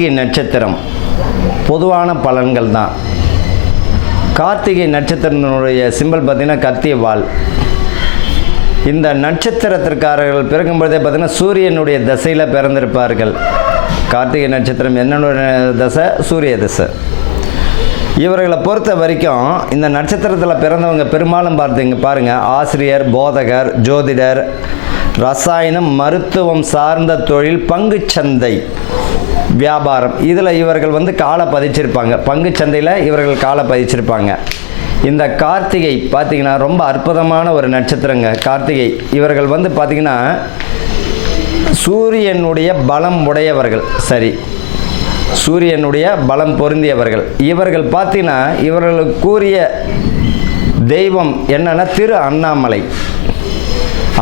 கார்த்திகை நட்சத்திரம் பொதுவான பலன்கள் தான். கார்த்திகை நட்சத்திரத்தினுடைய சிம்பல் பார்த்திங்கன்னா கத்திய வால் இந்த நட்சத்திரத்திற்காரர்கள் பிறக்கும்போதே பார்த்திங்கன்னா சூரியனுடைய தசையில் பிறந்திருப்பார்கள். கார்த்திகை நட்சத்திரம் என்னுடைய தசை சூரிய தசை. இவர்களை பொறுத்த வரைக்கும் இந்த நட்சத்திரத்தில் பிறந்தவங்க பெரும்பாலும் பார்த்தீங்க பாருங்கள் ஆசிரியர் போதகர் ஜோதிடர் ரசாயனம் மருத்துவம் சார்ந்த தொழில் பங்குச்சந்தை வியாபாரம். இதில் இவர்கள் வந்து காலை பதிச்சிருப்பாங்க. பங்குச்சந்தையில் இவர்கள் காலை பதிச்சிருப்பாங்க. இந்த கார்த்திகை பார்த்தீங்கன்னா ரொம்ப அற்புதமான ஒரு நட்சத்திரங்க. கார்த்திகை. இவர்கள் வந்து பார்த்திங்கன்னா சூரியனுடைய பலம் உடையவர்கள். சரி. சூரியனுடைய பலம் பொருந்தியவர்கள். இவர்கள் பார்த்தீங்கன்னா இவர்களுக்கு கூறிய தெய்வம் என்னன்னா திரு அண்ணாமலை.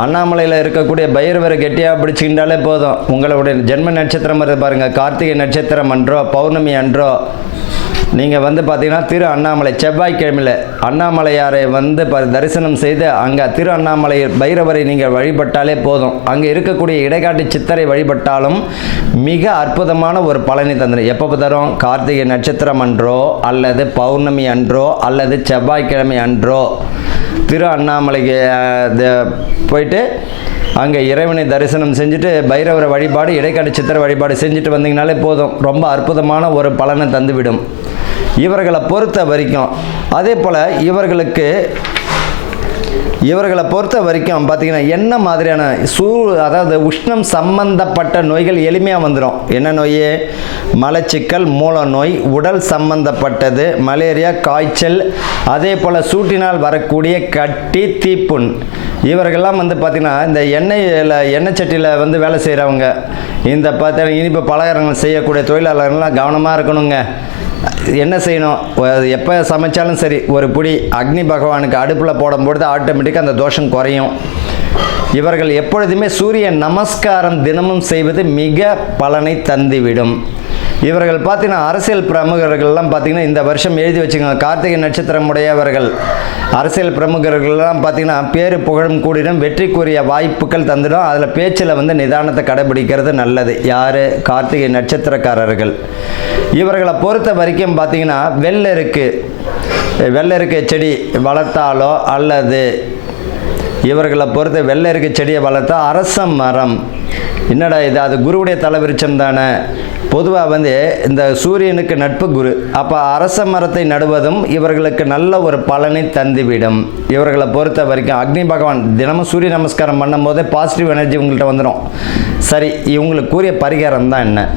அண்ணாமலையில் இருக்கக்கூடிய பைரவரை கெட்டியாக பிடிச்சிக்கிட்டாலே போதும். உங்களுடைய ஜென்ம நட்சத்திரம் பாருங்கள் கார்த்திகை நட்சத்திரம் அன்றோ பௌர்ணமி அன்றோ நீங்கள் வந்து பார்த்தீங்கன்னா திரு அண்ணாமலை செவ்வாய்க்கிழமையில் அண்ணாமலையாரை வந்து ப தரிசனம் செய்து அங்கே திரு அண்ணாமலை பைரவரை நீங்கள் வழிபட்டாலே போதும். அங்கே இருக்கக்கூடிய இடைக்காட்டு சித்தரை வழிபட்டாலும் மிக அற்புதமான ஒரு பலனை தந்துடும் எப்போ தரும் கார்த்திகை நட்சத்திரம் அன்றோ அல்லது பௌர்ணமி அன்றோ அல்லது செவ்வாய்க்கிழமை அன்றோ திரு அண்ணாமலைக்கு த- போயிட்டு அங்கே இறைவனை தரிசனம் செஞ்சுட்டு பைரவரை வழிபாடு இடைக்காட்டு சித்திர வழிபாடு செஞ்சுட்டு வந்தீங்கனாலே போதும். ரொம்ப அற்புதமான ஒரு பலனை தந்துவிடும். இவர்களை பொறுத்த வரைக்கும் அதே போல் இவர்களுக்கு இவர்களை பொறுத்த வரைக்கும் பார்த்தீங்கன்னா என்ன மாதிரியான சூ அதாவது உஷ்ணம் சம்பந்தப்பட்ட நோய்கள் எளிமையாக வந்துடும் என்ன நோய்? மலச்சிக்கல் மூல நோய் உடல் சம்பந்தப்பட்டது மலேரியா காய்ச்சல் அதே போல் சூட்டினால் வரக்கூடிய கட்டி தீப்புண். இவர்கள்லாம் வந்து பார்த்திங்கன்னா இந்த எண்ணெயில் எண்ணெய் சட்டியில் வந்து வேலை செய்கிறவங்க இந்த பார்த்தீங்கன்னா இனிப்பு பலகாரங்கள் செய்யக்கூடிய தொழிலாளர்கள்லாம் கவனமாக இருக்கணுங்க. என்ன செய்யணும்? எப்போ சமைச்சாலும் சரி ஒரு புடி அக்னி பகவானுக்கு அடுப்பில் போடும்பொழுது ஆட்டோமேட்டிக்காக அந்த தோஷம் குறையும். இவர்கள் எப்பொழுதுமே சூரிய நமஸ்காரம் தினமும் செய்வது மிக பலனை தந்துவிடும். இவர்கள் பார்த்தீங்கன்னா அரசியல் பிரமுகர்கள்லாம் பார்த்தீங்கன்னா இந்த வருஷம் எழுதி வச்சுக்கோங்க கார்த்திகை நட்சத்திரம் உடையவர்கள் அரசியல் பிரமுகர்கள்லாம் பார்த்தீங்கன்னா பேரு புகழும் கூடிடும் வெற்றிக்குரிய வாய்ப்புகள் தந்துடும். அதில் பேச்சில் வந்து நிதானத்தை கடைபிடிக்கிறது நல்லது. யார்? கார்த்திகை நட்சத்திரக்காரர்கள். இவர்களை பொறுத்த வரைக்கும் பார்த்தீங்கன்னா வெள்ளருக்கு. வெள்ளருக்கு செடி வளர்த்தாலோ அல்லது இவர்களை பொறுத்த வெள்ளருக்கு செடியை வளர்த்தா அரச மரம். என்னடா இது? அது குருவுடைய தலைவிருச்சம் தானே? பொதுவாக வந்து இந்த சூரியனுக்கு நட்பு குரு. அப்போ அரச மரத்தை நடுவதும் இவர்களுக்கு நல்ல ஒரு பலனை தந்துவிடும். இவர்களை பொறுத்த வரைக்கும் அக்னி பகவான் தினமும் சூரிய நமஸ்காரம் பண்ணும்போதே பாசிட்டிவ் எனர்ஜி உங்கள்கிட்ட வந்துடும் சரி இவங்களுக்கு கூறிய பரிகாரம் தான் என்ன?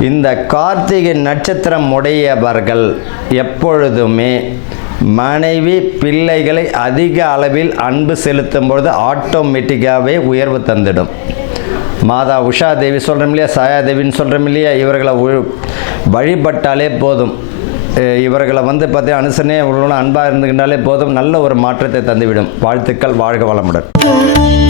இந்த கார்த்திகை நட்சத்திரம் உடையவர்கள் எப்பொழுதுமே மனைவி பிள்ளைகளை அதிக அளவில் அன்பு செலுத்தும் பொழுது ஆட்டோமேட்டிக்காகவே உயர்வு தந்துடும். மாதா உஷா தேவி சொல்கிறோம் இல்லையா சாயா தேவின்னு சொல்கிறோம் இல்லையா இவர்களை உ- வழிபட்டாலே போதும். இவர்களை வந்து பார்த்தீங்கன்னா அனுசனே இவர்களோட அன்பாக இருந்துக்கிட்டாலே போதும் நல்ல ஒரு மாற்றத்தை தந்துவிடும். வாழ்த்துக்கள் வாழ்க வளமுடன்.